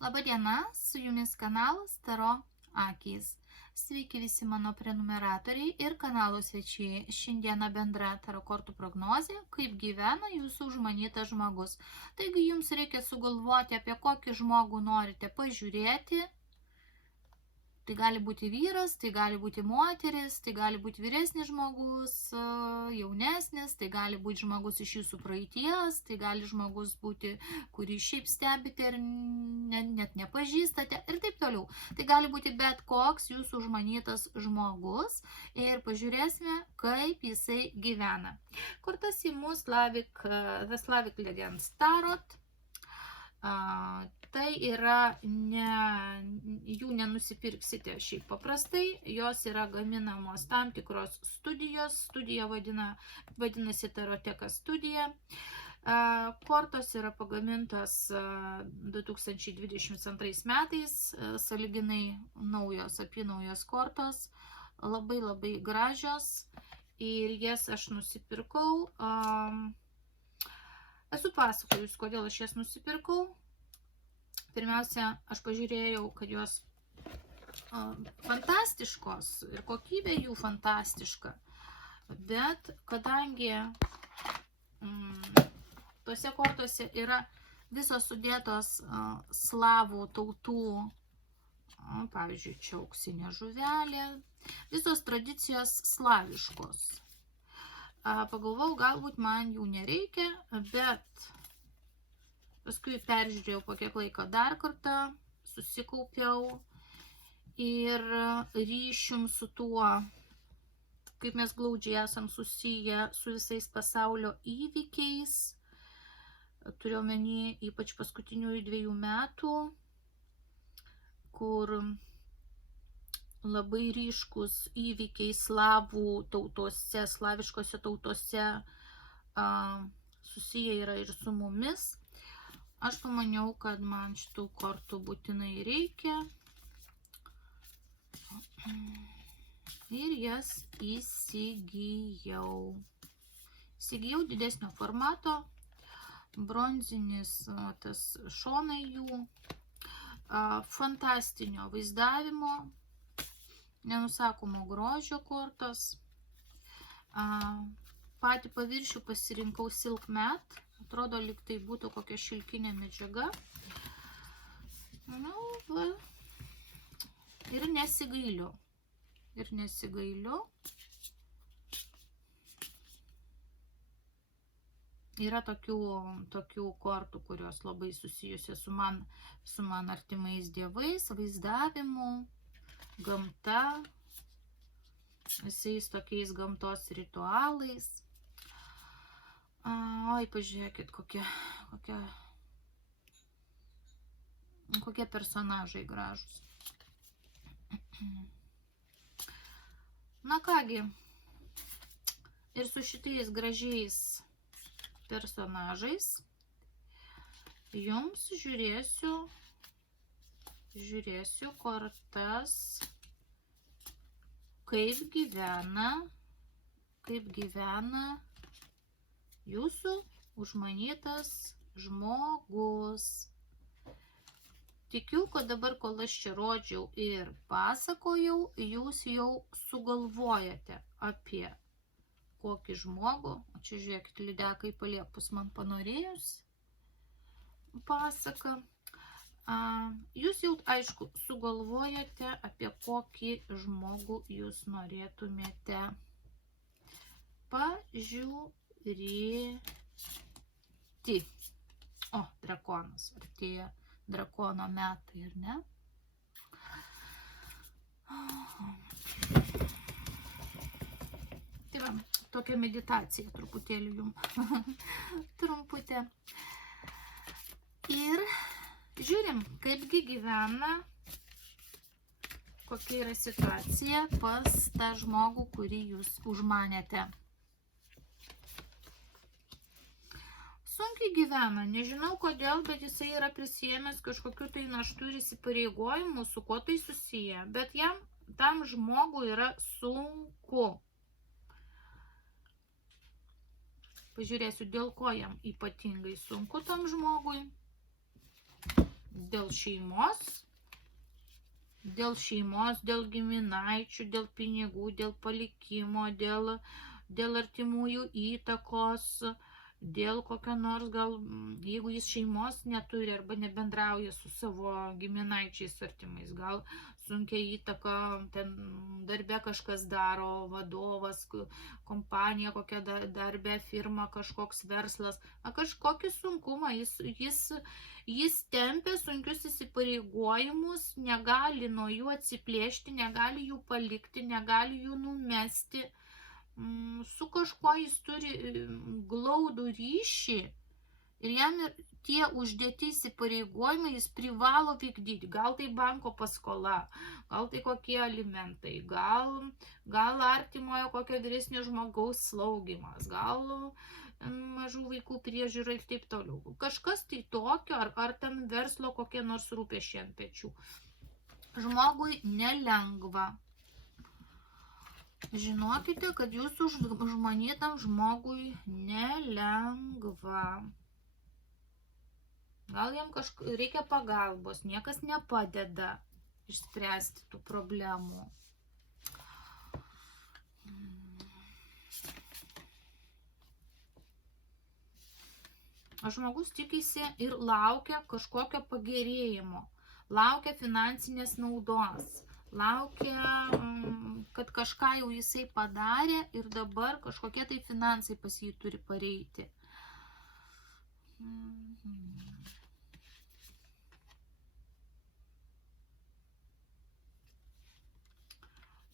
Labadiena, su jumis kanalas Taro Akys. Sveiki visi mano prenumeratoriai ir kanalo svečiai. Šiandieną bendra taro kortų prognozė, kaip gyvena jūsų užmanytas žmogus. Taigi jums reikia sugalvoti, apie kokį žmogų norite pažiūrėti. Tai gali būti vyras, tai gali būti moteris, tai gali būti vyresnis žmogus, jaunesnis, tai gali būti žmogus iš jūsų praeities, tai gali žmogus būti, kurį šiaip stebite ir net nepažįstate ir taip toliau. Tai gali būti bet koks jūsų užmanytas žmogus ir pažiūrėsime, kaip jisai gyvena. Kortas į mūsų The Slavic Legends Tarot. Tai yra, jų nenusipirksite šiaip paprastai, jos yra gaminamos tam tikros studijos, studija vadinasi Taroteka studija. Kortos yra pagamintos 2022 metais, sąlyginai naujos, apynaujos kortos, labai gražios ir jas aš nusipirkau. Esu pasakojus, kodėl aš jas nusipirkau. Pirmiausia, aš pažiūrėjau, kad jos fantastiškos ir kokybė jų fantastiška, bet kadangi tose kortose yra visos sudėtos slavų tautų, pavyzdžiui, čia auksinė žuvelė, visos tradicijos slaviškos. Pagalvojau, galbūt man jų nereikia, bet paskui peržiūrėjau po kiek laiko dar kartą, susikaupiau ir ryšium su tuo, kaip mes glaudžiai esam susiję su visais pasaulio įvykiais, turiu omeny ypač paskutiniųjų 2 metų, kur labai ryškus įvykiai slavų tautose, slaviškose tautose susiję yra ir su mumis. Aš pamaniau, kad man šitų kortų būtinai reikia ir jas įsigijau. Įsigijau didesnio formato, bronzinis tas šonai jų, fantastinio vaizdavimo, nenusakomo grožio kortos. Patį paviršių pasirinkau Silk Matte. Atrodo, lyg tai būtų kokia šilkinė medžiaga. Ir nesigailiu. Yra tokių kortų, kurios labai susijusios su man artimais dievais, vaizdavimu, gamta, visais tokiais gamtos ritualais. Oi, pažiūrėkit, kokie personažai gražus. Na kągi, ir su šitais gražiais personažais jums žiūrėsiu kortas, kaip gyvena jūsų užmanytas žmogus. Tikiu, kad dabar, kol aš čia rodžiau ir pasakojau, jūs jau sugalvojate apie kokį žmogų. O čia žiūrėkit, lydekai paliepus man panorėjus pasaką. Jūs jau, aišku, sugalvojate, apie kokį žmogų jūs norėtumėte pažiūrėti. O, drakonas. Artėja drakono metai, ar ne? Tai va, tokia meditacija truputėlį jums trumputė. Ir žiūrim, kaipgi gyvena, kokia yra situacija pas tą žmogų, kurį jūs užmanėte. Sunkiai gyvena, nežinau kodėl, bet jisai yra prisiėmęs kažkokiu tai naštų ir įsipareigojimų, su kuo tai susiję, bet tam žmogui yra sunku. Pažiūrėsiu, dėl ko jam ypatingai sunku tam žmogui. dėl šeimos, dėl giminaičių, dėl pinigų, dėl palikimo, dėl artimųjų įtakos, dėl kokio nors gal, jeigu jis šeimos neturi arba nebendrauja su savo giminaičiais artimais, gal sunkia įtaka, ten darbe kažkas daro, vadovas, kompanija, kokia darbe, firma, kažkoks verslas, kažkokį sunkumą, jis tempia sunkius įsipareigojimus, negali nuo jų atsiplėšti, negali jų palikti, negali jų numesti, su kažkuo jis turi glaudų ryšį ir jam tie uždėti įsipareigojimai jis privalo vykdyti. Gal tai banko paskola, gal tai kokie alimentai, gal artimojo kokio vyresnio žmogaus slaugimas, gal mažų vaikų priežiūra ir taip toliau. Kažkas tai tokio, ar ten verslo kokie nors rūpesčiai ant pečių. Žmogui nelengva. Žinokite, kad jūsų žmonytam žmogui nelengva. Gal jam reikia pagalbos, niekas nepadeda išspręsti tų problemų. Žmogus tikisi ir laukia kažkokio pagerėjimo, laukia finansinės naudos, laukia, kad kažką jau jisai padarė ir dabar kažkokie tai finansai pas jį turi pareiti.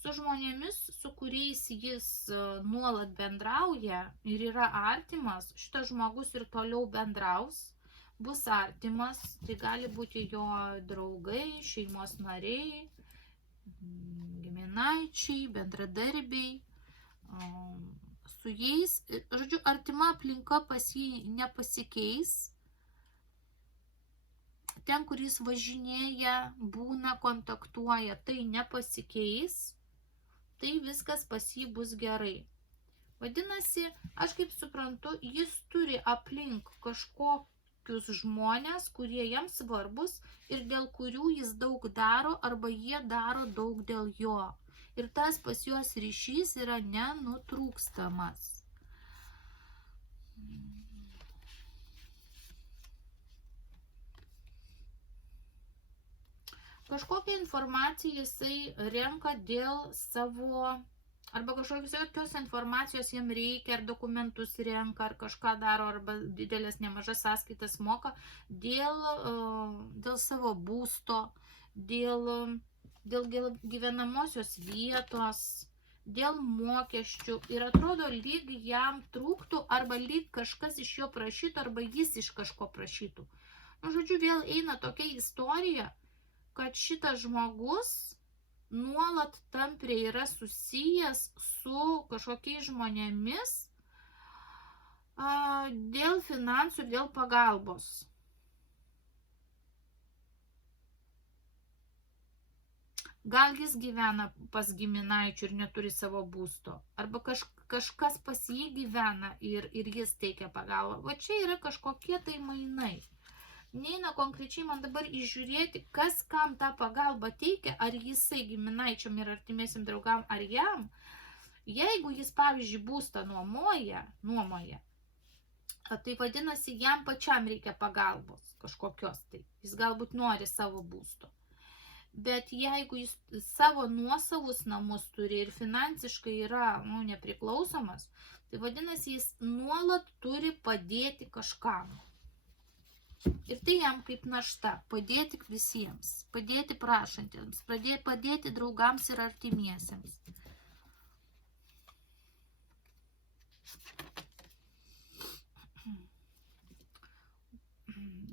Su žmonėmis, su kuriais jis nuolat bendrauja ir yra artimas, šitas žmogus ir toliau bendraus, bus artimas, tai gali būti jo draugai, šeimos nariai, giminaičiai, bendradarbiai, su jais, žodžiu, artima aplinka pas jį nepasikeis, ten, kur jis važinėja, būna, kontaktuoja, tai nepasikeis, tai viskas pas jį bus gerai. Vadinasi, aš kaip suprantu, jis turi aplink kažkokius žmonės, kurie jam svarbus ir dėl kurių jis daug daro arba jie daro daug dėl jo. Ir tas pas juos ryšys yra nenutrūkstamas. Kažkokią informaciją jisai renka dėl savo, arba kažkokios informacijos jam reikia, ar dokumentus renka, ar kažką daro, arba didelės nemažas sąskaitas moka dėl savo būsto, dėl gyvenamosios vietos, dėl mokesčių. Ir atrodo, lyg jam trūktų, arba lyg kažkas iš jo prašytų, arba jis iš kažko prašytų. Žodžiu, vėl eina tokia istorija, kad šitas žmogus nuolat tampriai yra susijęs su kažkokiais žmonėmis dėl finansų, dėl pagalbos. Gal jis gyvena pas giminaičių ir neturi savo būsto, arba kažkas pas jį gyvena ir jis teikia pagalbą. Va čia yra kažkokie tai mainai. Neina konkrečiai man dabar įžiūrėti, kas kam tą pagalbą teikia, ar jisai giminaičiam ir artimiesiam draugam, ar jam. Jeigu jis, pavyzdžiui, būstą nuomoja, tai vadinasi, jam pačiam reikia pagalbos kažkokios tai. Jis galbūt nori savo būsto. Bet jeigu jis savo nuosavus namus turi ir finansiškai yra nepriklausomas, tai vadinasi, jis nuolat turi padėti kažkam. Ir tai jam kaip našta, padėti visiems, padėti prašantiems, padėti draugams ir artimiesiems.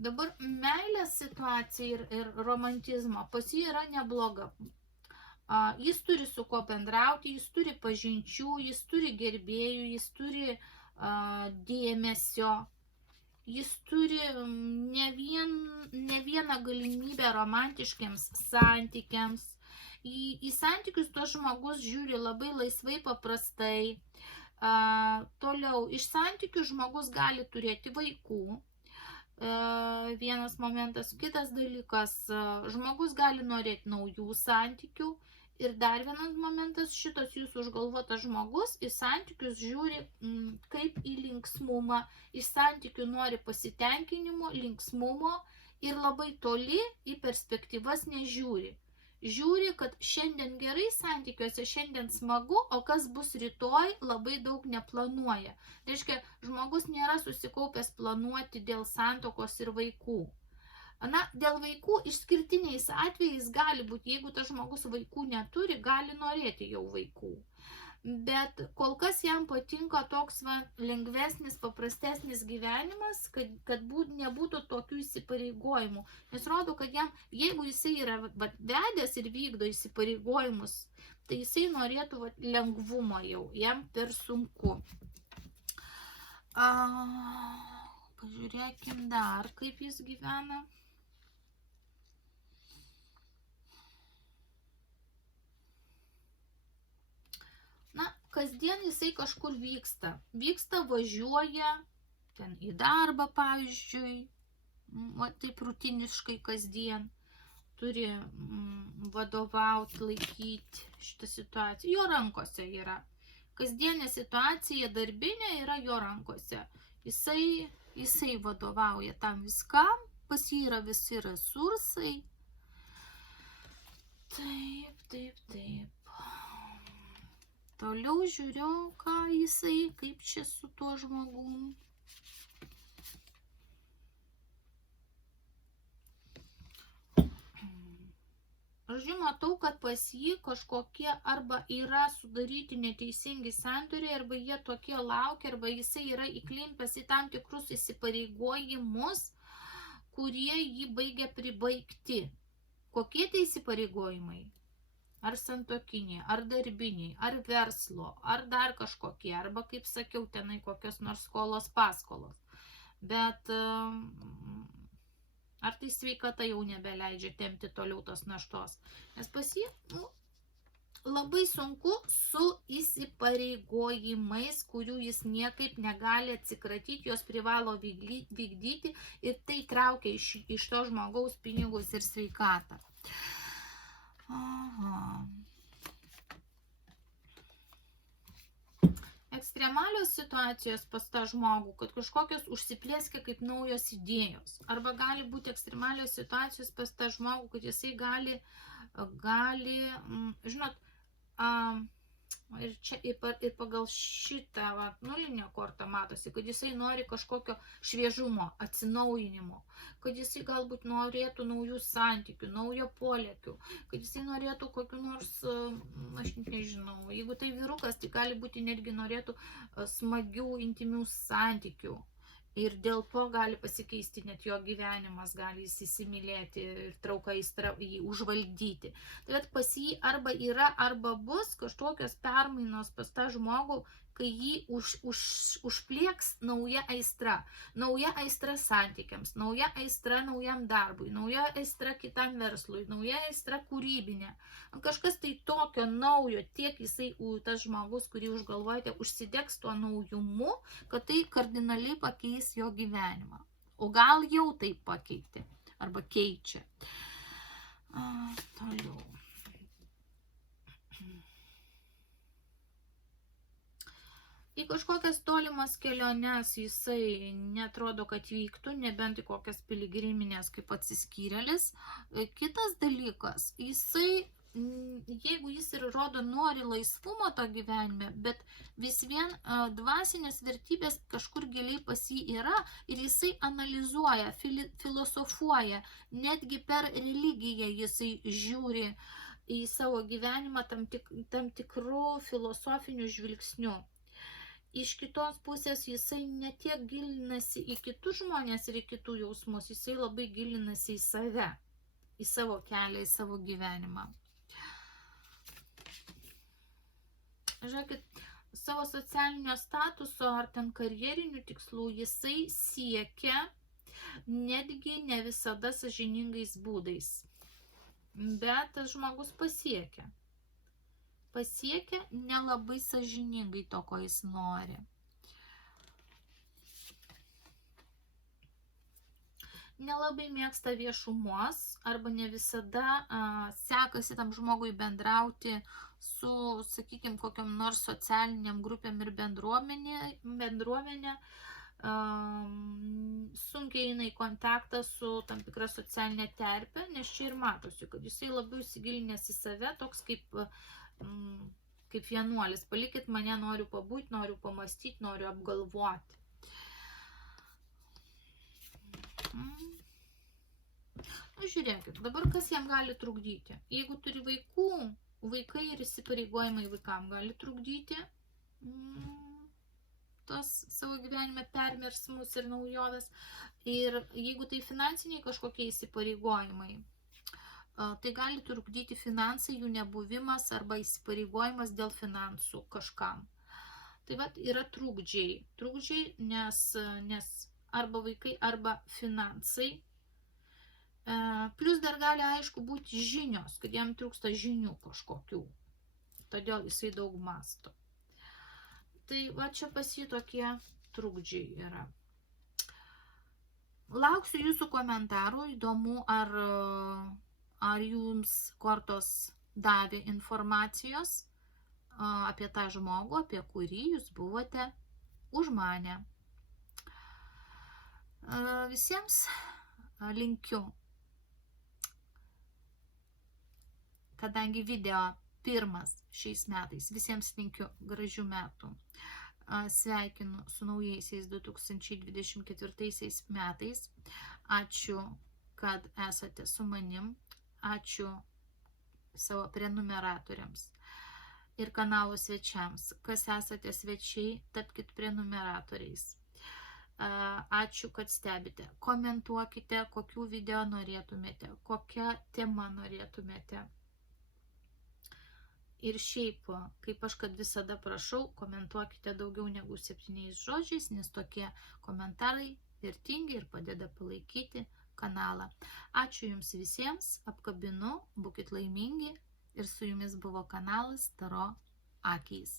Dabar meilės situacija ir romantizmo pas jį yra nebloga. Jis turi su kuo bendrauti, jis turi pažinčių, jis turi gerbėjų, jis turi dėmesio. Jis turi ne vieną galimybę romantiškiams santykiams. Į santykius tos žmogus žiūri labai laisvai, paprastai. Toliau, iš santykių žmogus gali turėti vaikų. vienas momentas. Kitas dalykas, žmogus gali norėti naujų santykių. Ir dar vienas momentas, šitas jūsų užgalvotas žmogus į santykius žiūri kaip į linksmumą, iš santykių nori pasitenkinimo, linksmumo ir labai toli į perspektyvas nežiūri. Žiūri, kad šiandien gerai santykiuose, šiandien smagu, o kas bus rytoj, labai daug neplanuoja. Tai reiškia, žmogus nėra susikaupęs planuoti dėl santuokos ir vaikų. Na, dėl vaikų išskirtiniais atvejais gali būti, jeigu tas žmogus vaikų neturi, gali norėti jau vaikų. Bet kol kas jam patinka toks lengvesnis, paprastesnis gyvenimas, kad nebūtų tokių įsipareigojimų. Nes rodo, kad jam, jeigu jisai yra vedęs ir vykdo įsipareigojimus, tai jisai norėtų lengvumo jau, jam per sunku. Pažiūrėkim dar, kaip jis gyvena. Na, kasdien jisai kažkur vyksta. Vyksta, važiuoja, ten į darbą, pavyzdžiui, taip rutiniškai kasdien. Turi vadovauti, laikyti šitą situaciją. Jo rankose yra. Kasdienė situacija darbinė yra jo rankose. Jisai vadovauja tam viskam, pas jį yra visi resursai. Taip. Toliau žiūriu, ką jisai, kaip čia su tuo žmogum. Aš matau, kad pas jį kažkokie arba yra sudaryti neteisingi sandoriai, arba jie tokie laukia, arba jisai yra įklimpęs į tam tikrus įsipareigojimus, kurie jį baigia pribaigti. Kokie tai įsipareigojimai? Ar santokiniai, ar darbiniai, ar verslo, ar dar kažkokie, arba, kaip sakiau, tenai kokios nors skolos, paskolos. Bet ar tai sveikata jau nebeleidžia tempti toliau tos naštos? Nes pas jį labai sunku su įsipareigojimais, kurių jis niekaip negali atsikratyti, jos privalo vykdyti ir tai traukia iš to žmogaus pinigus ir sveikatą. Aha. Ekstremalios situacijos pas tą žmogų, kad kažkokios užsiplėskia kaip naujos idėjos. Arba gali būti ekstremalios situacijos pas tą žmogų, kad jisai gali žinot, ir čia ir pagal šitą nulinę kortą matosi, kad jisai nori kažkokio šviežumo, atsinaujinimo, kad jisai galbūt norėtų naujų santykių, naujo polėkių, kad jisai norėtų kokiu nors, aš nežinau, jeigu tai vyrukas, tai gali būti netgi norėtų smagių, intimių santykių. Ir dėl to gali pasikeisti net jo gyvenimas, gali jis įsimylėti ir trauka jį užvaldyti. Tai kad pas jį arba yra, arba bus kažkokios permainos pas tą žmogų, kai jį užplieks nauja aistra. Nauja aistra santykiams, nauja aistra naujam darbui, nauja aistra kitam verslui, nauja aistra kūrybinė. Kažkas tai tokio naujo, tiek jisai, tas žmogus, kurį užgalvojate, užsidegs tuo naujumu, kad tai kardinaliai pakeis jo gyvenimą. O gal jau taip pakeitė, arba keičia. Toliau. Į kažkokias tolimas keliones jisai netrodo, kad vyktų, nebent į kokias piligriminės kaip atsiskyrėlis. Kitas dalykas, jisai, jeigu jis ir rodo, nori laisvumo to gyvenime, bet vis vien dvasinės vertybės kažkur giliai pas jį yra ir jisai analizuoja, filosofuoja, netgi per religiją jisai žiūri į savo gyvenimą tam tikrų filosofinių žvilgsnių. Iš kitos pusės jisai ne tiek gilinasi į kitus žmonės ir į kitų jausmus, jisai labai gilinasi į save, į savo kelią, į savo gyvenimą. Žiūrėkit, savo socialinio statuso ar ten karjerinių tikslų jisai siekia netgi ne visada sąžiningais būdais, bet tas žmogus pasiekia. Pasiekia nelabai sąžiningai to, ko jis nori. nelabai mėgsta viešumos arba ne visada sekasi tam žmogui bendrauti su, sakykime, kokiam nors socialiniam grupėm ir bendruomenė, sunkiai eina į kontaktą su tam tikra socialinė terpė, nes čia ir matosi, kad jisai labiau įsigilinęs į save, toks kaip vienuolis. Palikit mane, noriu pabūti, noriu pamastyti, noriu apgalvoti. Nu, žiūrėkit, dabar kas jam gali trukdyti? Jeigu turi vaikų, vaikai ir įsipareigojimai vaikam gali trukdyti tos savo gyvenime perversmus ir naujoves. Ir jeigu tai finansiniai kažkokie įsipareigojimai, tai gali trukdyti finansai, jų nebuvimas arba įsipareigojimas dėl finansų kažkam. Tai vat yra trukdžiai, nes arba vaikai, arba finansai. Plus dar gali, aišku, būti žinios, kad jam trūksta žinių kažkokių. Todėl jisai daug masto. Tai va čia pas jį tokie trukdžiai yra. Lauksiu jūsų komentarų. Įdomu, ar jums kortos davė informacijos apie tą žmogų, apie kurį jūs buvote užmanę. Visiems linkiu, kadangi video pirmas šiais metais, visiems linkiu gražių metų. Sveikinu su naujaisiais 2024 metais. Ačiū, kad esate su manim. Ačiū savo prenumeratoriams ir kanalo svečiams. Kas esate svečiai, tapkite prenumeratoriais. Ačiū, kad stebite. Komentuokite, kokių video norėtumėte, kokią temą norėtumėte. Ir šiaip, kaip aš kad visada prašau, komentuokite daugiau negu 7 žodžiais, nes tokie komentarai vertingi ir padeda palaikyti kanalą. Ačiū jums visiems, apkabinu, būkit laimingi ir su jumis buvo kanalas Taro akys.